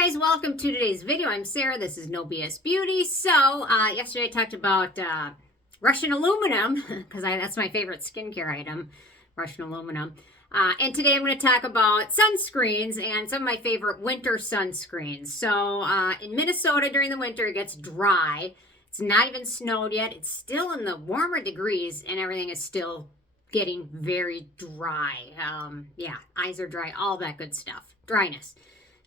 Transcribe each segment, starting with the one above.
Guys, welcome to today's video. I'm Sarah. This is No BS Beauty. So, yesterday I talked about Russian aluminum because that's my favorite skincare item, Russian aluminum. And today I'm going to talk about sunscreens and some of my favorite winter sunscreens. So, in Minnesota during the winter, it gets dry. It's not even snowed yet. It's still in the warmer degrees and everything is still getting very dry. Yeah, eyes are dry, all that good stuff. Dryness.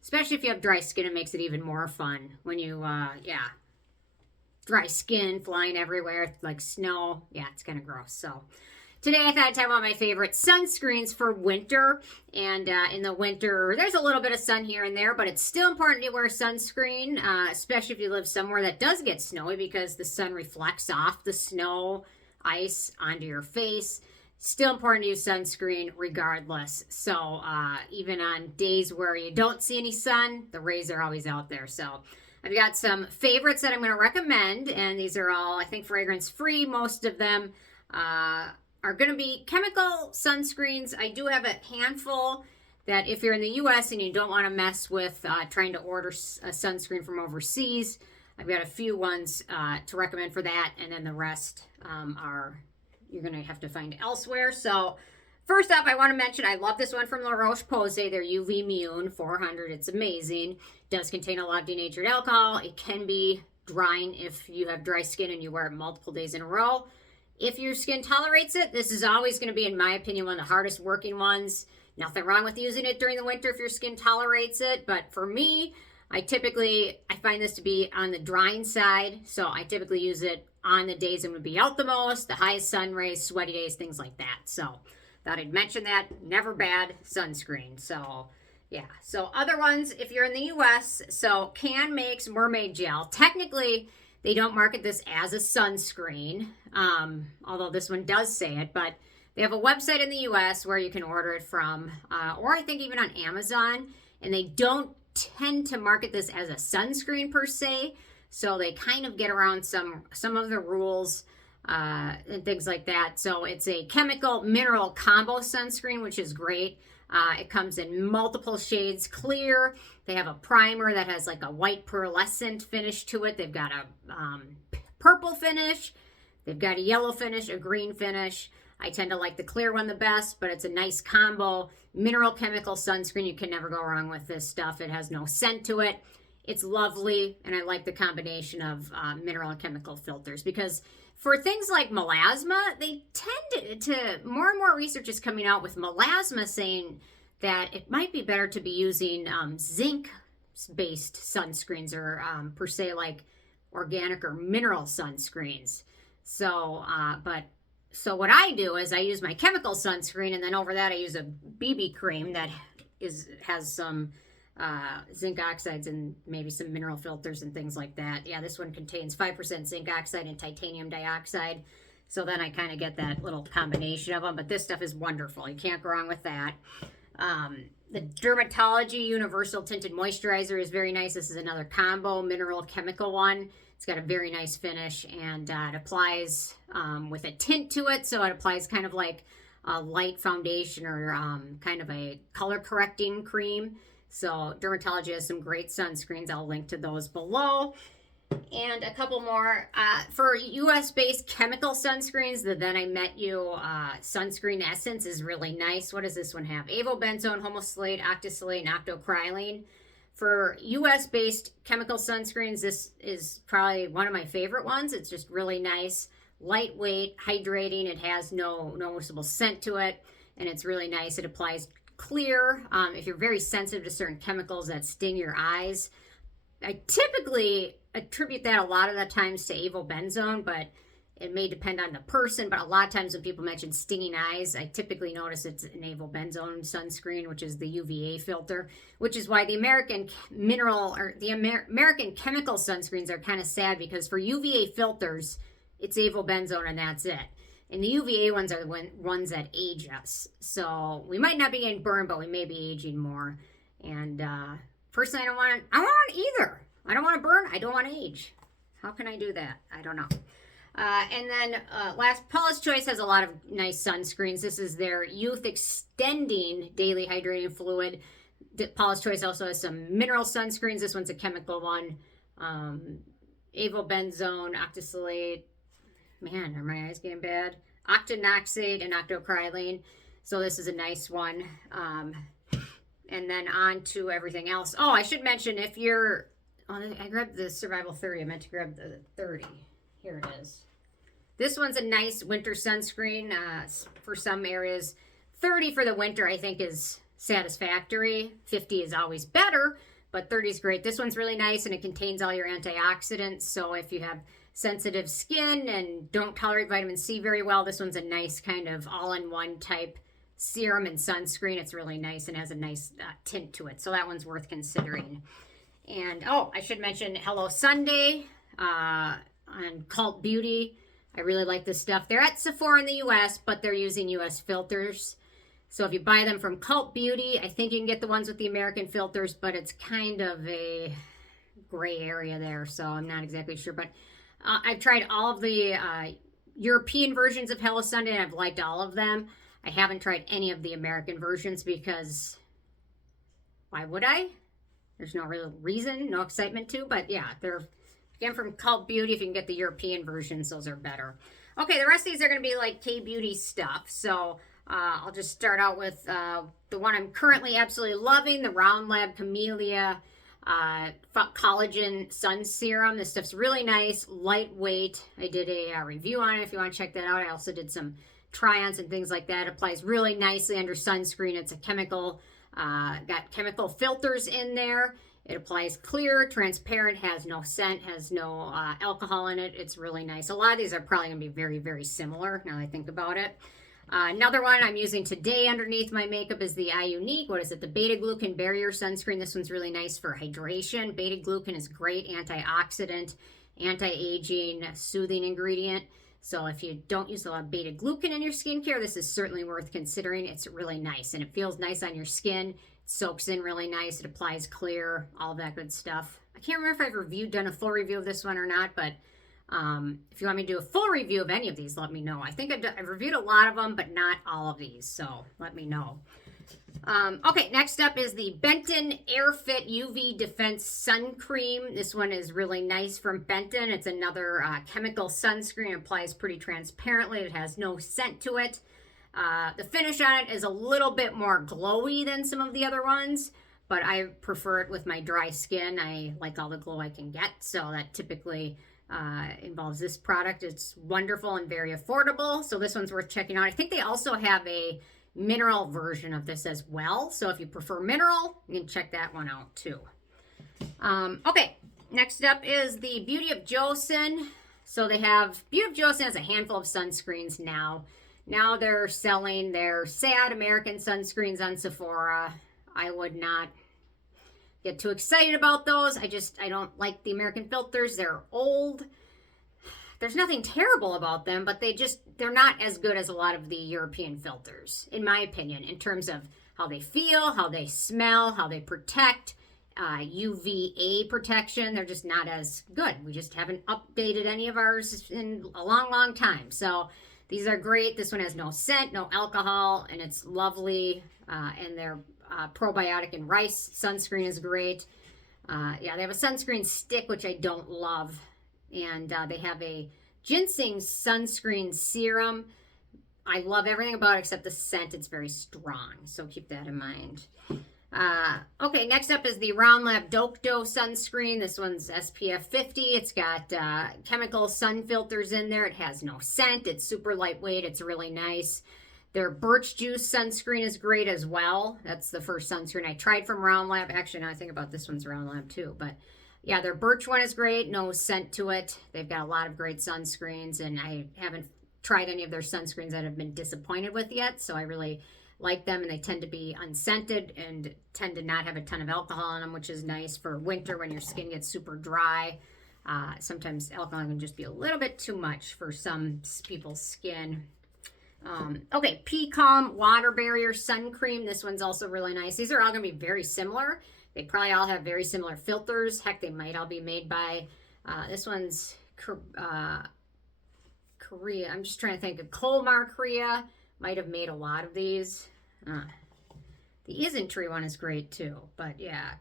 Especially if you have dry skin, it makes it even more fun when you, dry skin flying everywhere like snow. Yeah, it's kind of gross. So today I thought I'd talk about my favorite sunscreens for winter. And in the winter, there's a little bit of sun here and there, but it's still important to wear sunscreen, especially if you live somewhere that does get snowy because the sun reflects off the snow, ice onto your face. Still important to use sunscreen regardless. So even on days where you don't see any sun, the rays are always out there. So I've got some favorites that I'm going to recommend, and these are all, I think, fragrance free. Most of them are going to be chemical sunscreens. I do have a handful that if you're in the US and you don't want to mess with trying to order a sunscreen from overseas, I've got a few ones to recommend for that, and then the rest are you're going to have to find elsewhere. So first up, I want to mention, I love this one from Roche Posay, their UvMune 400. It's amazing. It does contain a lot of denatured alcohol. It can be drying if you have dry skin and you wear it multiple days in a row. If your skin tolerates it, this is always going to be, in my opinion, one of the hardest working ones. Nothing wrong with using it during the winter if your skin tolerates it. But for me, I find this to be on the drying side. So I typically use it on the days I'm going to be out the most, the highest sun rays, sweaty days, things like that. So thought I'd mention that. Never bad sunscreen. So yeah. So other ones, if you're in the US, so Canmake Mermaid Gel. Technically, they don't market this as a sunscreen, although this one does say it, but they have a website in the US where you can order it from, or I think even on Amazon, and they don't tend to market this as a sunscreen per se. So they kind of get around some of the rules and things like that. So it's a chemical mineral combo sunscreen, which is great. It comes in multiple shades clear. They have a primer that has like a white pearlescent finish to it. They've got a purple finish. They've got a yellow finish, a green finish. I tend to like the clear one the best, but it's a nice combo. Mineral chemical sunscreen. You can never go wrong with this stuff. It has no scent to it. It's lovely, and I like the combination of mineral and chemical filters because for things like melasma, they tend to more and more research is coming out with melasma saying that it might be better to be using zinc-based sunscreens or per se like organic or mineral sunscreens. So, so what I do is I use my chemical sunscreen, and then over that I use a BB cream that has some zinc oxides and maybe some mineral filters and things like that. Yeah, this one contains 5% zinc oxide and titanium dioxide. So then I kind of get that little combination of them. But this stuff is wonderful. You can't go wrong with that. The DRMTLGY Universal Tinted Moisturizer is very nice. This is another combo mineral chemical one. It's got a very nice finish, and it applies with a tint to it. So it applies kind of like a light foundation or kind of a color correcting cream. So DRMTLGY has some great sunscreens. I'll link to those below. And a couple more. For US-based chemical sunscreens, the Then I Met You Sunscreen Essence is really nice. What does this one have? Avobenzone, homosalate, octisalate, and octocrylene. For US-based chemical sunscreens, this is probably one of my favorite ones. It's just really nice, lightweight, hydrating. It has no noticeable scent to it, and it's really nice. It applies clear. If you're very sensitive to certain chemicals that sting your eyes, I typically attribute that a lot of the times to avobenzone, but it may depend on the person. But a lot of times when people mention stinging eyes, I typically notice it's an avobenzone sunscreen, which is the UVA filter, which is why the American American chemical sunscreens are kind of sad because for UVA filters, it's avobenzone and that's it. And the UVA ones are the ones that age us. So we might not be getting burned, but we may be aging more. And personally, I don't want either. I don't want to burn. I don't want to age. How can I do that? I don't know. And then last, Paula's Choice has a lot of nice sunscreens. This is their Youth Extending Daily Hydrating Fluid. Paula's Choice also has some mineral sunscreens. This one's a chemical one. Avobenzone, octisalate. Man, are my eyes getting bad? Octinoxate and octocrylene. So this is a nice one. And then on to everything else. Oh, I should mention if you're... Oh, I grabbed the Survival 30. I meant to grab the 30. Here it is. This one's a nice winter sunscreen for some areas. 30 for the winter, I think, is satisfactory. 50 is always better, but 30 is great. This one's really nice, and it contains all your antioxidants. So if you have sensitive skin and don't tolerate vitamin C very well, this one's a nice kind of all-in-one type serum and sunscreen. It's really nice and has a nice tint to it. So that one's worth considering. And, oh, I should mention Hello Sunday on CultBeauty. I really like this stuff. They're at Sephora in the U.S., but they're using U.S. filters. So if you buy them from CultBeauty, I think you can get the ones with the American filters, but it's kind of a gray area there, so I'm not exactly sure. But I've tried all of the European versions of Hello Sunday, and I've liked all of them. I haven't tried any of the American versions because why would I? There's no real reason, no excitement to, but yeah, they're, again, from CultBeauty. If you can get the European versions, those are better. Okay, the rest of these are going to be like K-Beauty stuff. So I'll just start out with the one I'm currently absolutely loving, the Round Lab Camellia Collagen Sun Serum. This stuff's really nice, lightweight. I did a review on it if you want to check that out. I also did some try-ons and things like that. It applies really nicely under sunscreen. It's a chemical, got chemical filters in there. It applies clear, transparent, has no scent, has no alcohol in it. It's really nice. A lot of these are probably going to be very, very similar now that I think about it. Another one I'm using today underneath my makeup is the Iunik. What is it? The Beta-Glucan Barrier Sunscreen. This one's really nice for hydration. Beta-Glucan is great antioxidant, anti-aging, soothing ingredient. So if you don't use a lot of beta-glucan in your skincare, this is certainly worth considering. It's really nice, and it feels nice on your skin. It soaks in really nice. It applies clear, all that good stuff. I can't remember if I've done a full review of this one or not, but if you want me to do a full review of any of these, let me know. I think I've reviewed a lot of them, but not all of these, so let me know. Okay, next up is the Benton AirFit UV Defense Sun Cream. This one is really nice from Benton. It's another chemical sunscreen. It applies pretty transparently. It has no scent to it. The finish on it is a little bit more glowy than some of the other ones, but I prefer it with my dry skin. I like all the glow I can get, so that typically involves this product. It's wonderful and very affordable, so this one's worth checking out. I think they also have a mineral version of this as well, so if you prefer mineral, you can check that one out too. Okay, next up is the Beauty of Joseon. So they have, Beauty of Joseon has a handful of sunscreens now. Now they're selling their sad American sunscreens on Sephora. I would not get too excited about those. I don't like the American filters. They're old. There's nothing terrible about them, but they're not as good as a lot of the European filters, in my opinion, in terms of how they feel, how they smell, how they protect, UVA protection. They're just not as good. We just haven't updated any of ours in a long, long time. So these are great. This one has no scent, no alcohol, and it's lovely. And their probiotic and rice sunscreen is great. Yeah, they have a sunscreen stick, which I don't love. And they have a ginseng sunscreen serum. I love everything about it except the scent. It's very strong, so keep that in mind. Okay, next up is the Round Lab Dokdo sunscreen. This one's SPF 50. It's got chemical sun filters in there. It has no scent. It's super lightweight. It's really nice. Their birch juice sunscreen is great as well. That's the first sunscreen I tried from Round Lab. Actually, now I think about this one's Round Lab too, but yeah, their birch one is great. No scent to it. They've got a lot of great sunscreens, and I haven't tried any of their sunscreens that I've been disappointed with yet, so I really like them, and they tend to be unscented and tend to not have a ton of alcohol in them, which is nice for winter when your skin gets super dry. Sometimes alcohol can just be a little bit too much for some people's skin. Okay, P-Calm Water Barrier Sun Cream. This one's also really nice. These are all going to be very similar. They probably all have very similar filters. Heck, they might all be made by, this one's Korea. I'm just trying to think of Colmar, Korea. Might have made a lot of these. The Isn't-Tree one is great too, but yeah,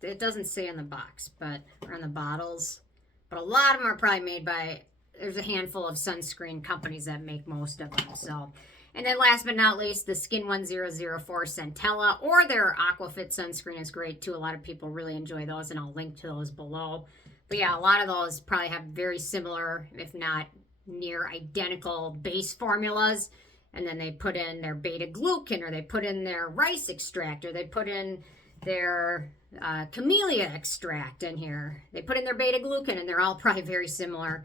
it doesn't say on the box, but or on the bottles. But a lot of them are probably made by, there's a handful of sunscreen companies that make most of them. So, and then last but not least, the Skin 1004 Centella or their Aquafit sunscreen is great too. A lot of people really enjoy those, and I'll link to those below. But yeah, a lot of those probably have very similar, if not near identical base formulas. And then they put in their Beta-Glucan, or they put in their rice extract, or they put in their Camellia extract in here. They put in their Beta-Glucan, and they're all probably very similar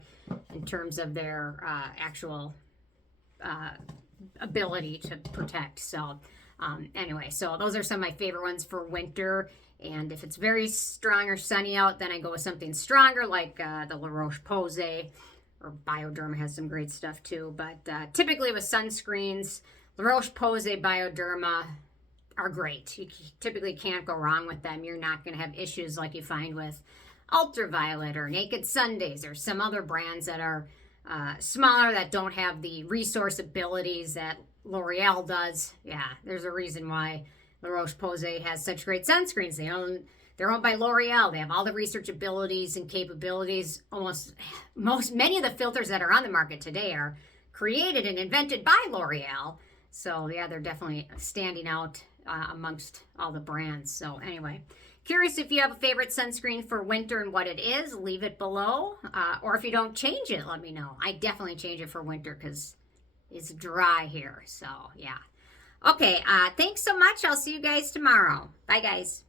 in terms of their actual ability to protect. So anyway, so those are some of my favorite ones for winter. And if it's very strong or sunny out, then I go with something stronger like the Roche Posay, or Bioderma has some great stuff too. But typically with sunscreens, La Roche Posay, Bioderma are great. You typically can't go wrong with them. You're not going to have issues like you find with Ultraviolet or Naked Sundays or some other brands that are smaller, that don't have the resource abilities that L'Oreal does. Yeah, there's a reason why La Roche Posay has such great sunscreens. They're owned by L'Oreal. They have all the research abilities and capabilities. Many of the filters that are on the market today are created and invented by L'Oreal. So yeah, they're definitely standing out amongst all the brands. So anyway, curious if you have a favorite sunscreen for winter and what it is. Leave it below. Or if you don't change it, let me know. I definitely change it for winter because it's dry here. So yeah. Okay, thanks so much. I'll see you guys tomorrow. Bye, guys.